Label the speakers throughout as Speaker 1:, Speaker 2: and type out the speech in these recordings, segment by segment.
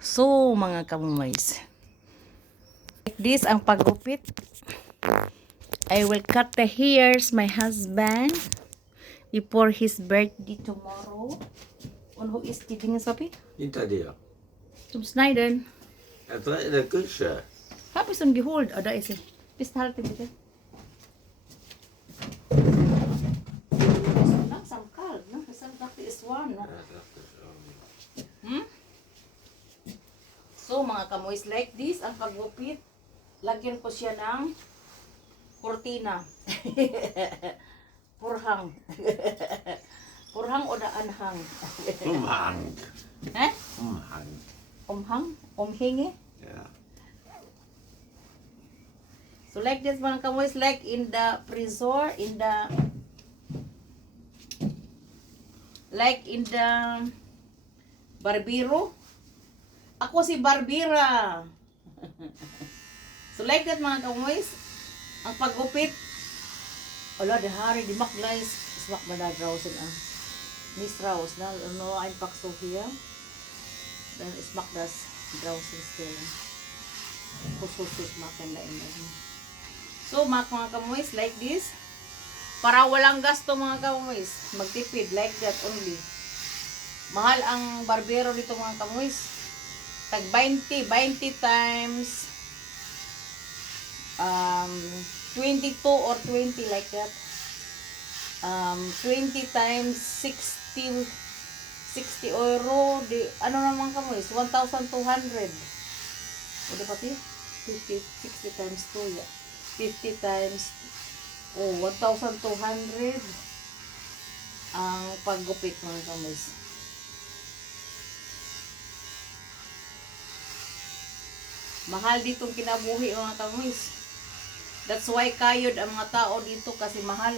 Speaker 1: So, mga kamumays. Like this ang paggupit. I will cut the hairs my husband before his birthday tomorrow. On who is tiding sabi?
Speaker 2: Inte det.
Speaker 1: Som Snyder.
Speaker 2: Jag tror det är kurser.
Speaker 1: Happy som gihold. Ada isi. Pist har det dito. Some cold, no? Some is no? Hmm? So, mga kamoys, like this, ang paggupit, lagyan ko siya ng kurtina. Purhang. Purhang o daanhang.
Speaker 2: Omhang.
Speaker 1: eh?
Speaker 2: Omhang.
Speaker 1: Umhang? Umhingi?
Speaker 2: Ja.
Speaker 1: So like this mga kamoys, like in the frisor, in the like in the barbero. Ako si Barbira. so like that mga kamoys, ang paggupit. Wala, the hari, di maklay, smak ba na drowsin ah. Miss Rose, na, ano, I'm pakso here. Then smak das drowsin still. Kususus makan na ina. So, mga, mga kamoys, like this. Para walang gasto mga kamoys. Magtipid, like that only. Mahal ang barbero dito mga kamoys. Tag 20, 20 times um, 22 or 20 like that. Um, 20 times 60 60 euro. Di, ano naman kamoys? 1,200. O, di pati? 50, 60 times 2, yeah. 50 times oh 1,200 ang paggupit mga kamis. Mahal ditong kinabuhi mga kamis. That's why kayod ang mga tao dito kasi mahal.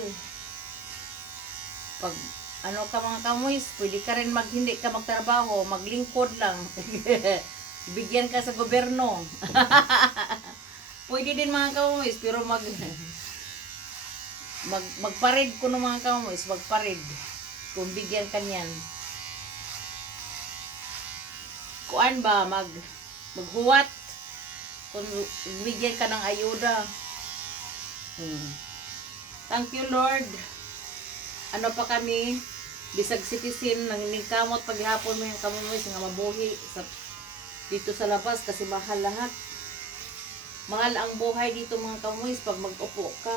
Speaker 1: Pag ano ka mga kamuis, pwede ka rin mag hindi ka magtrabaho, maglingkod lang. Bigyan ka sa gobyerno. Pwede din mga kamuis, pero mag mag magparid ko ng mga kamuis, magparid. Kung bigyan ka niyan. Kuan ba mag maghuwat kung bigyan ka ng ayuda. Hmm. Thank you Lord. Ano pa kami bisag citizen nang ningkamot paghapon mo yung kamuis nga mabuhi sa dito sa labas kasi mahal lahat. Mahal ang buhay dito mga kamuis pag mag-upo ka.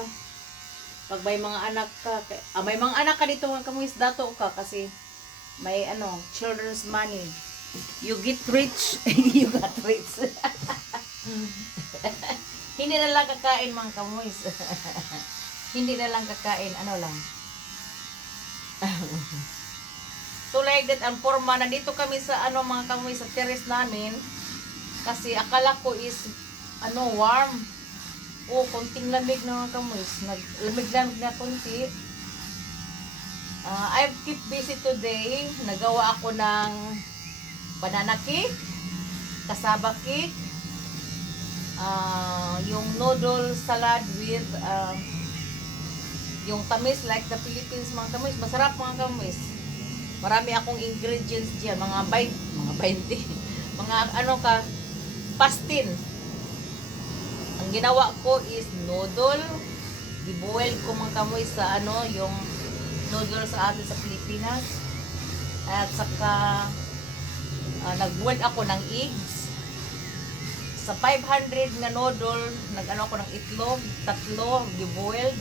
Speaker 1: Pag may mga anak ka, ah, may mga anak ka dito mga kamuis, dato ka kasi may ano, children's money. You get rich, you got rich. Hindi na lang kakain mga kamuis. Hindi na lang kakain, ano lang. so like that, ang forma, nandito kami sa ano mga kamuis, sa terrace namin. Kasi akala ko is ano, warm. O, konting lamig na mga kamuis. Naglamig-lamig na konti. Ah, I've keep busy today. Nagawa ako ng banana cake, kasaba cake, ah, yung noodle salad with ah, yung tamis like the Philippines mga kamis. Masarap mga kamis. Marami akong ingredients diyan, mga 20, mga 20. mga ano ka, pastin. Ang ginawa ko is noodle. Diboil ko mga kamoy sa ano, yung noodle sa atin sa Pilipinas. At saka ah, nag-boil ako ng eggs. Sa 500 nga noodle, nag-ano ako ng itlog, tatlo, diboiled.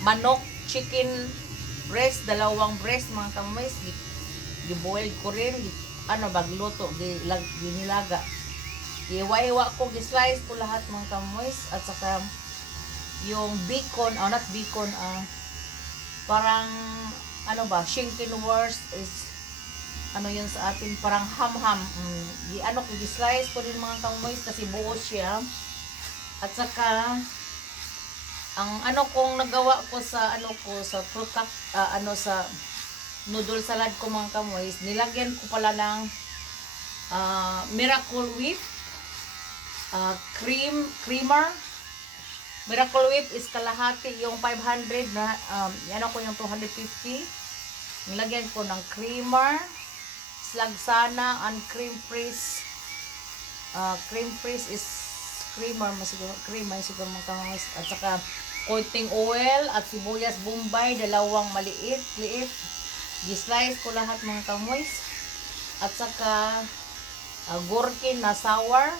Speaker 1: Manok, chicken breast, dalawang breast mga kamoy. Diboiled ko rin. Ano, bagluto, ginilaga. Iwa-iwa ko, gislice ko lahat mga kamoys at saka yung bacon, oh not bacon, ah parang ano ba, shinken wurst is ano yun sa atin, parang ham-ham. Mm, ano ko, gislice ko din mga kamoys kasi buo siya. At saka ang ano kong nagawa ko sa ano ko sa fruit ah, ano sa noodle salad ko mga kamoys, nilagyan ko pala ng ah, miracle whip ah, cream, creamer. Miracle Whip is kalahati yung 500 na, um, yan ako yung 250. Nilagyan ko ng creamer, slagsana, and cream freeze. Ah, cream freeze is creamer masiguro creamer siguro mga kamoys at saka konting oil at sibuyas bombay dalawang maliit liit. Gi-slice ko lahat mga kamoys at saka uh, gurkin na sour.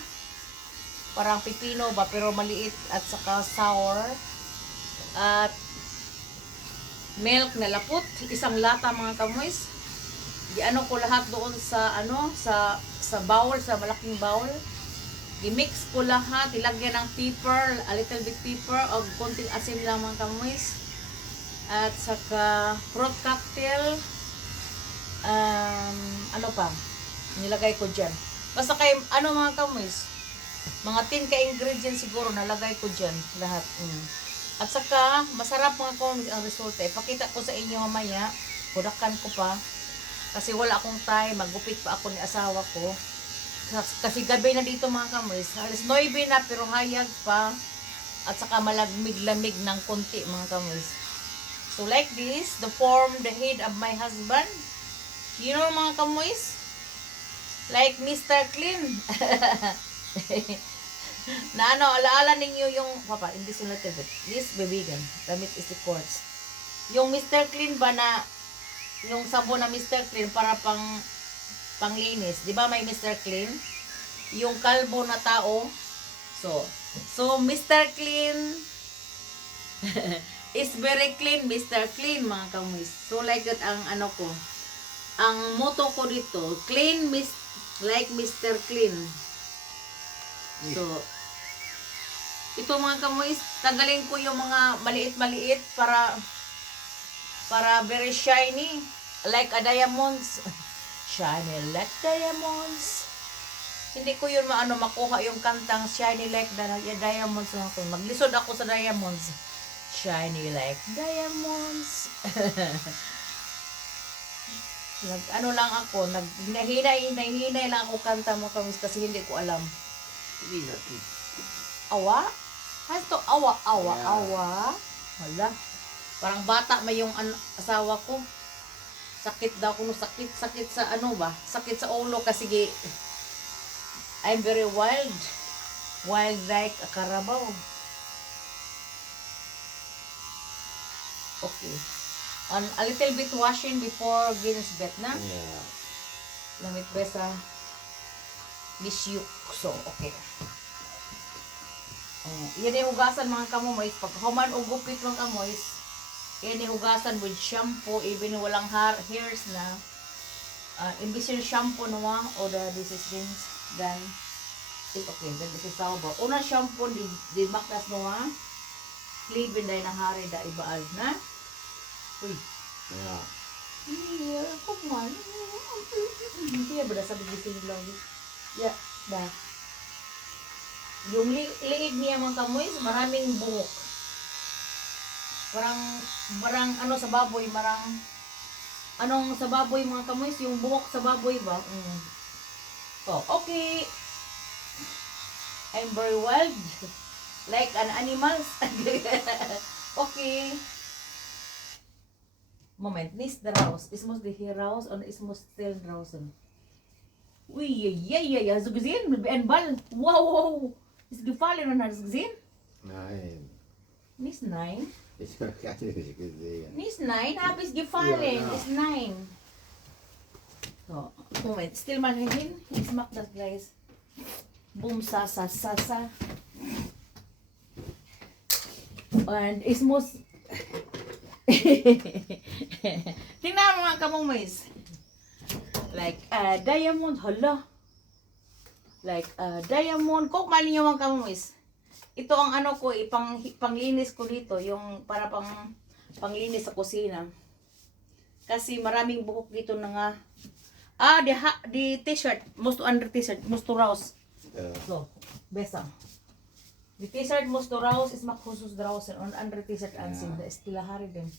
Speaker 1: Parang pipino ba pero maliit. At saka sour. At milk na lapot isang lata mga kamoys di ano ko lahat doon sa ano sa sa bowl sa malaking bowl. I-mix ko lahat ilagyan ng pepper a little bit pepper o konting asin lang mga kamoys at saka fruit cocktail. Um, ano pa? Nilagay ko dyan. Basta kay ano mga kamoys mga 10 ka ingredients siguro nalagay ko dyan lahat. Mm. at saka masarap mga kamoys ang resulta. Ipakita ko sa inyo mamaya. Kudakan ko pa kasi wala akong time. Magupit pa ako ni asawa ko. Kas- kasi gabi na dito mga kamoys alas 9 na pero hayag pa. At saka malagmig-lamig ng konti mga kamoys so like this the form the head of my husband. You know mga kamoys like Mr. Clean. Na ano alaala ninyo yung papa in this little bit this babigan damit is the quartz yung Mr. Clean ba na yung sabon na Mr. Clean para pang panglinis. Di ba may Mr. Clean? Yung kalbo na tao. So, so Mr. Clean is very clean, Mr. Clean, mga kamuis. So, like that ang ano ko. Ang motto ko dito, clean mis like Mr. Clean. So, ito mga kamuis, tanggalin ko yung mga maliit-maliit para para very shiny like a diamonds. Shiny like diamonds. Hindi ko yun maano makuha yung kantang shiny like the diamonds. Maglisod ako sa diamonds. Shiny like diamonds. Nag ano lang ako nag nahinay nahinay lang ako kanta mo kamis kasi hindi ko alam.
Speaker 2: Hindi natin.
Speaker 1: awa? Has to? Awa awa
Speaker 2: Yeah.
Speaker 1: awa. Wala parang bata may yung an- asawa ko sakit daw kuno sakit sakit sa ano ba sakit sa ulo kasi gi I'm very wild wild like a carabao okay on a little bit washing before Guinness bet na
Speaker 2: Yeah.
Speaker 1: Lamit ba sa misyuk. So, okay. Oh, yan yung hugasan mga kamoys. Pag human o gupit mga kamoys, yan yung hugasan with shampoo, even walang hair, hairs na. Uh, imbis yung shampoo nawa, o the things, then, it's okay. Then this is how about. Una shampoo, di, di makas nawa, klibin dahil ng hari da ibaal na. Uy,
Speaker 2: Yeah.
Speaker 1: Iya, kok mana? Iya, berasa begitu lagi. Ya, dah. Yung li liig niya mga kamoys, maraming buhok. Parang, parang ano sa baboy, marang, anong sa baboy mga kamoys, yung buhok sa baboy ba? Mm. Oh, okay. I'm very wild. Like an animal. okay. Moment, der raus. Ich muss die hier raus und ich muss still draußen. Ui, ja, ja, ja, hast du gesehen? Ein Ball. Wow, wow. Ist gefallen und hast du gesehen?
Speaker 2: Nein.
Speaker 1: Nicht nein.
Speaker 2: Ich gar nicht gesehen.
Speaker 1: Nein, habe ich gefallen.
Speaker 2: Ja.
Speaker 1: Ist nein. So, Moment, still mal hin. Ich mach das gleich. Boom, sa, sa, sa, sa. Und ich muss... Tingnan mo mga kamumis. Like, uh, diamond, hala. Like, uh, diamond. Kung mali niyo mga kamumis. Ito ang ano ko, ipang, panglinis ko dito. Yung para pang panglinis sa kusina. Kasi maraming buhok dito na nga. Ah, di, ha, di t-shirt. Musto under t-shirt. Musto raus.
Speaker 2: Ja.
Speaker 1: So, besser. Die T-Shirt musst du raus, es macht Husus draußen und andere T-Shirt anziehen. Da ist die Lahari drin.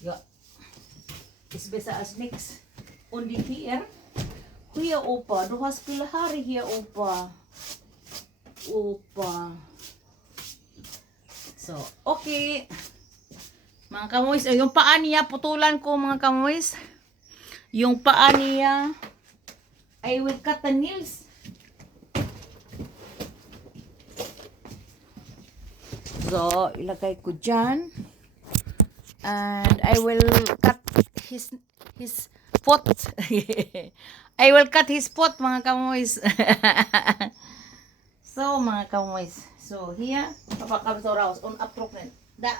Speaker 1: Ja. Ist besser als nix. Und die hier? Hier, Opa. Du hast viele Haare hier, Opa. Opa. So, okay. Mga kamoys, eh, yung paa niya, putulan ko mga kamoys. Yung paa niya, I will cut the nails. So, ilagay ko dyan. And I will cut his his foot. I will cut his foot, mga kamoys. so, mga kamoys. So, here, papakabitoraos on up trokin. Da,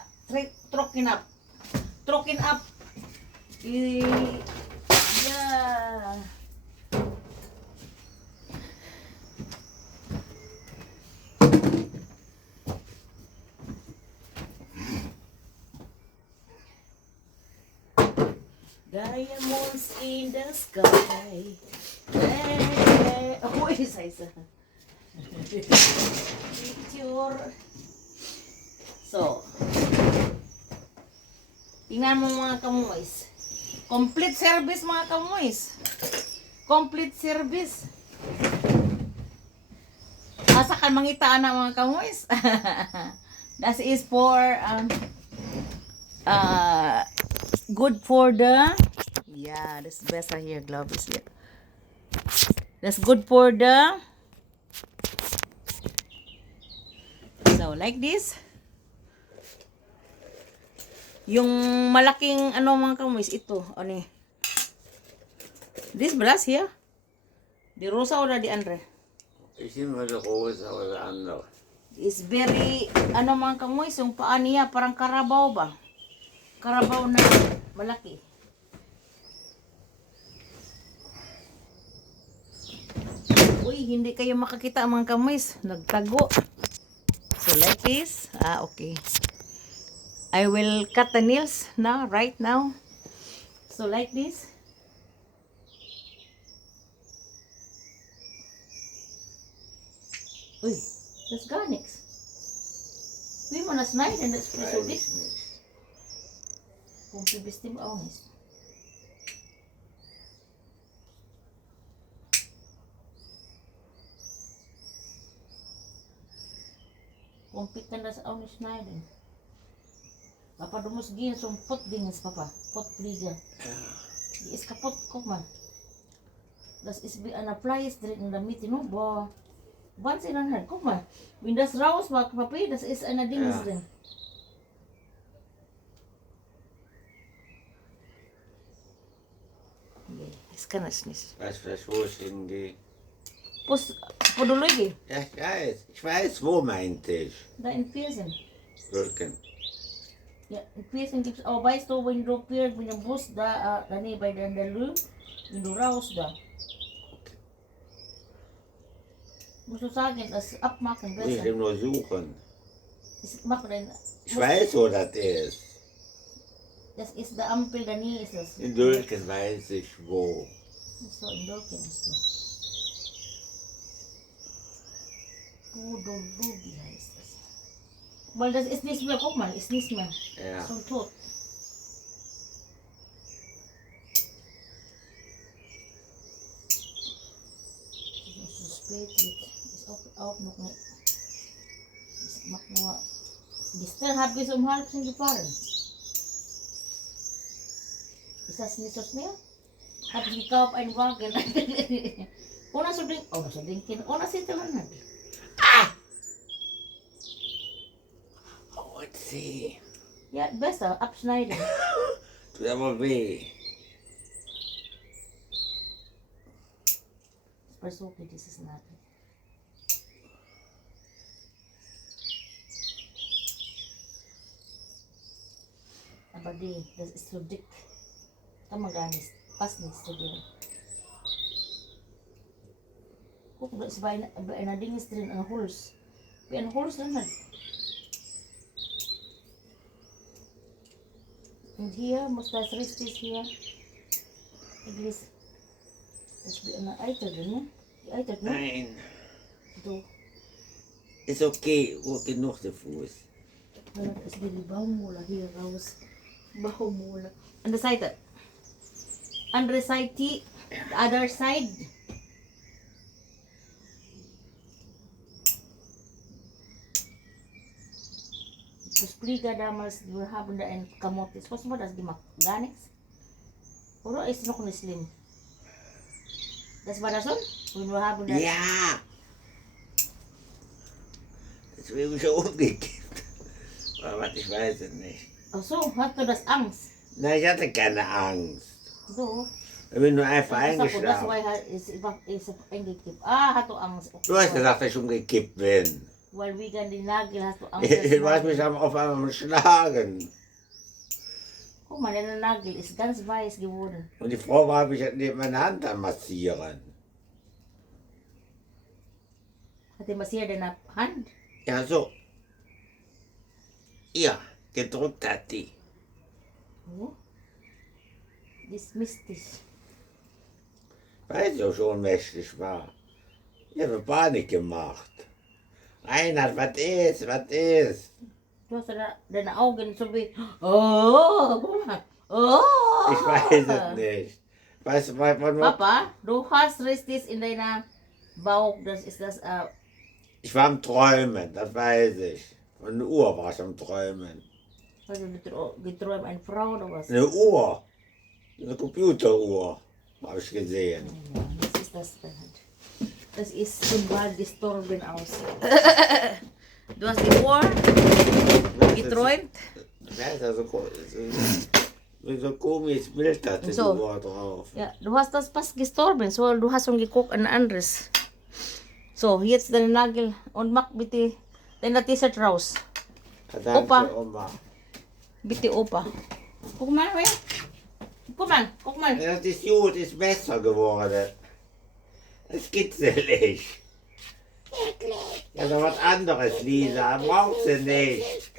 Speaker 1: trokin up. Trokin up. I, yeah. Diamonds in the sky. Hey, oh, isa isa. Picture. So, tingnan mo mga kamoys. Complete service mga kamoys. Complete service. Asa ka mangitaan na mga kamoys. That is for um, uh, good for the yeah this best right here glove is here that's good for the so like this. Yung malaking ano mga kamoys ito ano eh. this brass here. Di rosa o di andre is very ano mga kamoys yung paa niya parang karabaw ba? Karabaw na malaki uy hindi kayo makakita mga kamoys nagtago. So like this. Ah okay. I will cut the nails now right now. So like this. Uy das gar nichts wie man das schneiden das ist so
Speaker 2: Weiß
Speaker 1: dick
Speaker 2: ich nicht.
Speaker 1: Pumpi bestimmt auch nicht. Pumpi kann das auch nicht schneiden. Papa, du musst gehen zum Pottdingens, Papa. Pottflieger. Die ist kaputt, guck mal. Das ist wie eine Fleisch drin in der Mitte, no? Boah. Wahnsinn, anhalt. guck mal. Wenn das raus war, Papi, das ist eine Dings
Speaker 2: Ja.
Speaker 1: drin. Nee, das kann es nicht.
Speaker 2: Weißt du, wo ich hingehe?
Speaker 1: Pus, podologi,
Speaker 2: Ja, ich weiß. Ich weiß, wo meinte ich.
Speaker 1: da in Pilsen.
Speaker 2: Birken.
Speaker 1: Ja, in Pilsen gibt's auch, weißt du, wenn du fährst mit dem Bus da, äh, daneben bei der, der Lü, wenn du raus da. Musst du sagen, das abmachen
Speaker 2: Muss ich
Speaker 1: besser.
Speaker 2: den nur suchen.
Speaker 1: Das macht den,
Speaker 2: Ich weiß, wo das ist.
Speaker 1: das ist der Ampel, daneben ist das.
Speaker 2: In Dülken weiß ich wo.
Speaker 1: So, in Dolken ist so. Podologi heißt das. Weil das ist nicht mehr, guck mal, ist nicht mehr.
Speaker 2: Ja.
Speaker 1: Schon tot. Es ist so spät jetzt. Ist auch, auch noch nicht. Es macht nur. Gestern habe ich um halb zehn gefahren. Ist das nicht so schnell? Habe ich gekauft einen Wagen. Ohne zu denken. Ohne zu denken. Ohne zu denken.
Speaker 2: See.
Speaker 1: Ja, besser abschneiden.
Speaker 2: Tut aber weh.
Speaker 1: Versuche dieses Nadel. Aber die, das ist so dick. Kann man gar nicht. Passt nicht zu dir. Guck, da ist bei einer Dings drin, ein Holz. Wie ein Holz drin hat. Und hier muss das richtig hier. Iglis. Das ist wie eine Eiter drin, ne? Die Eiter, ne?
Speaker 2: Nein.
Speaker 1: So.
Speaker 2: Ist okay. Gut genug der Fuß.
Speaker 1: Wala is dili Baumwolle hier raus. Baumwolle. On the side. On the side, T. The other side. Flieger damals, wir haben da ein Kamottes. Was war das gemacht? Gar nichts? Puro is no kuno slim. Das war das so? Wenn wir haben das.
Speaker 2: Ja. Das wäre schon umgekippt. Aber was, ich weiß es nicht.
Speaker 1: Ach so, hast du das Angst?
Speaker 2: Nein, ich hatte keine Angst.
Speaker 1: So.
Speaker 2: Ich bin nur einfach
Speaker 1: Das ist das
Speaker 2: eingeschlafen.
Speaker 1: why is is eingekippt. Ah, hat du Angst.
Speaker 2: Du hast gesagt, dass ich umgekippt bin.
Speaker 1: Weil wegen den Nagel hast du Angst.
Speaker 2: Ich, ich weiß mich am- auf einmal schlagen.
Speaker 1: Guck mal, der Nagel ist ganz weiß geworden.
Speaker 2: Und die Frau war mich neben meine Hand am massieren.
Speaker 1: Hat er massiert deine Hand?
Speaker 2: Ja, so. Ja, gedrückt hat die.
Speaker 1: Oh. Das ist mistig.
Speaker 2: Weil sie auch schon mächtig war. Ich habe Panik gemacht. Reinhard, was ist, was ist?
Speaker 1: Du hast deine, deine Augen so wie. Oh, guck mal. Oh.
Speaker 2: Ich weiß es nicht. Weißt du, was man
Speaker 1: Papa, du hast richtig in deiner Bauch. Das ist das. Äh,
Speaker 2: Ich war am Träumen, das weiß ich. Und eine Uhr war ich am Träumen.
Speaker 1: hast du geträumt, eine Frau oder was?
Speaker 2: Eine Uhr. Eine Computeruhr. Habe ich gesehen.
Speaker 1: Ja, das ist das. Das ist zum Ball gestorben aus. du hast die Uhr geträumt?
Speaker 2: Ja, ist also ko- so, so ein komisches Bild hatte
Speaker 1: So.
Speaker 2: die Uhr drauf.
Speaker 1: Ja, du hast das fast gestorben. So, du hast schon geguckt ein anderes. So, jetzt deine Nagel und mach bitte deine T-Shirt raus.
Speaker 2: Danke,
Speaker 1: Opa.
Speaker 2: Oma.
Speaker 1: Bitte Opa. Guck mal, wer? Guck mal, guck mal.
Speaker 2: Ja, Das ist gut, ist besser geworden. Es kitzelig. Ja, da was anderes, Lisa. Braucht sie nicht.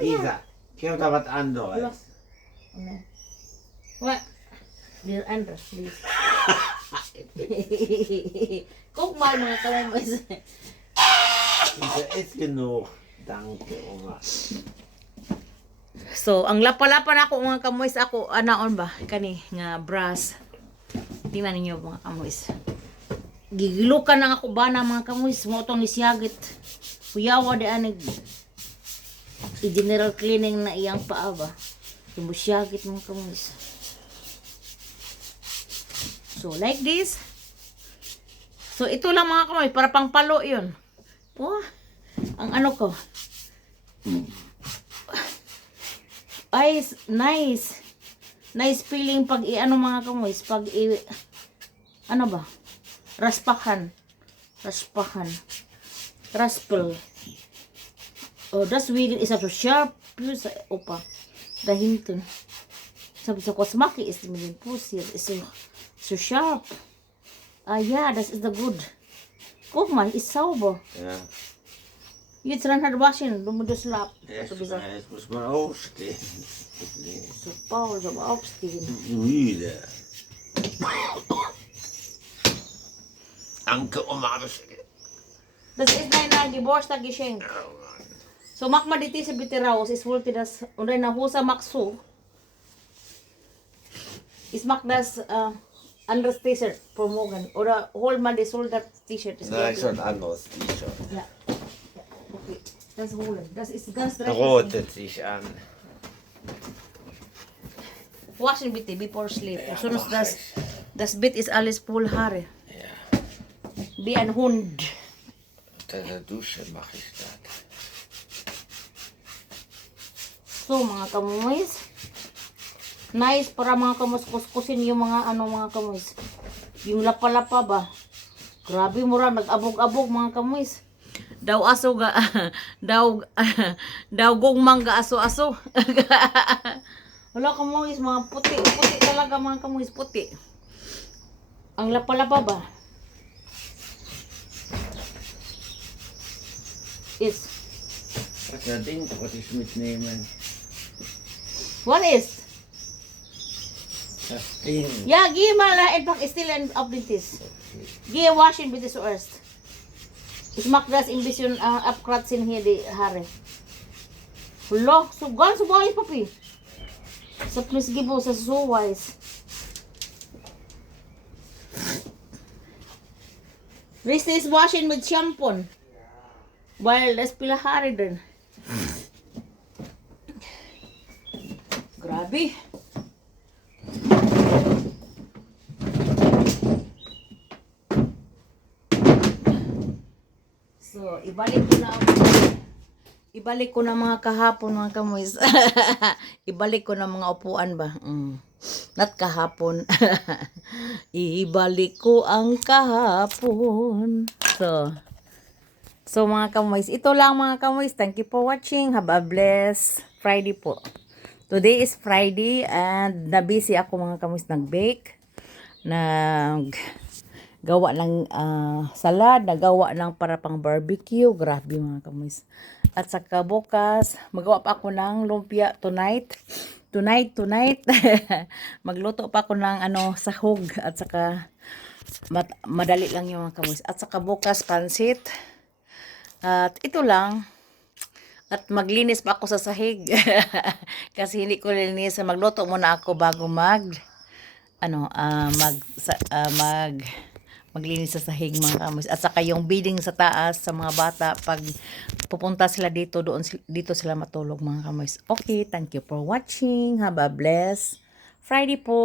Speaker 2: Lisa, ich habe da was anderes.
Speaker 1: Wat? Weer anders, please. Guck mal, mga kalamay.
Speaker 2: Lisa, ist genug. Danke, Oma.
Speaker 1: So, ang lapa-lapa na ako mga kamoys ako, anaon ba? Kani, nga brass. Tingnan ninyo mga kamoys. Gigilukan na ako ba na mga kamoys. Mo itong isyagit. Kuyawa di anig. I-general cleaning na iyang paa ba? Sumusyagit mga kamoys. So, like this. So, ito lang mga kamoy. Para pang palo yun. Oh, ang ano ko. Ay, nice. Nice feeling pag i-ano mga kamoys. Pag i... Ano ba? Raspahan. Raspahan. Raspel. Oh, das wegen ist also sharp. Plus, opa. Dahinten. Sabi sa Kosmaki ist mit dem Fuß hier. Ist so, so sharp. Ah ja, das ist good. Guck mal, ist sauber.
Speaker 2: Ja,
Speaker 1: Jetzt ran hat waschen. Du musst das Lab.
Speaker 2: jetzt,
Speaker 1: gesagt.
Speaker 2: muss man aufstehen.
Speaker 1: So Paul, so aufstehen.
Speaker 2: Müde. Danke, Oma.
Speaker 1: Das ist dein Geburtstagsgeschenk. So mach mal die Tisse bitte raus. Ich wollte das und deine Hose machst so. Ich mach das äh, anderes T-Shirt für morgen. Oder hol mal das Soldat-T-Shirt. Das
Speaker 2: Nein, schon ein anderes T-Shirt.
Speaker 1: Ja. ja. Okay. Das holen. Das ist ganz dreckig.
Speaker 2: Rotet sich an.
Speaker 1: Waschen bitte before sleep.
Speaker 2: Ja,
Speaker 1: Sonst das, das Bett ist alles voll Haare. Wie ein Hund.
Speaker 2: unter der Dusche mache ich das.
Speaker 1: So mga kamoys. Nice para mga kamoys kuskusin yung mga ano mga kamoys. Yung lapa-lapa ba? Grabe mura nag-abog-abog mga kamoys. Daw aso ga daw daw gugmang ga aso-aso. Wala kamoys mga puti, puti talaga mga kamoys puti. Ang lapa-lapa ba? Is
Speaker 2: ein Ding, was ich mitnehmen.
Speaker 1: what is?
Speaker 2: Das Ding.
Speaker 1: Ja, geh mal äh, einfach stillen auf den Tisch. Geh waschen bitte zuerst. Ich mach das ein bisschen äh, abkratzen hier die Haare. Hala, so ganz weiß, Papi. Sa please gibo sa so weiß. Rest is washing mit Shampoo wireless pilahari din. Grabe. So, ibalik ko na Ibalik ko na mga kahapon mga kamoys. ibalik ko na mga upuan ba? Mm. Not kahapon. ibalik ko ang kahapon. So, so mga kamoys, ito lang mga kamoys. Thank you for watching. Have a blessed Friday po. Today is Friday and na-busy ako mga kamoys nag-bake. Nag gawa ng ah, salad, nagawa ng para pang barbecue. Grabe mga kamoys. At saka bukas, magawa pa ako ng lumpia tonight. Tonight, tonight. Magluto pa ako ng ano, sahog at saka mat- madali lang yung mga kamoys. At saka bukas pansit. At ito lang. At maglinis pa ako sa sahig. Kasi hindi ko linis. Magluto muna ako bago mag ano, ah, mag sa, ah, mag maglinis sa sahig mga kamoys. At saka yung bidding sa taas sa mga bata pag pupunta sila dito doon dito sila matulog mga kamoys. Okay, thank you for watching. Have a blessed Friday po.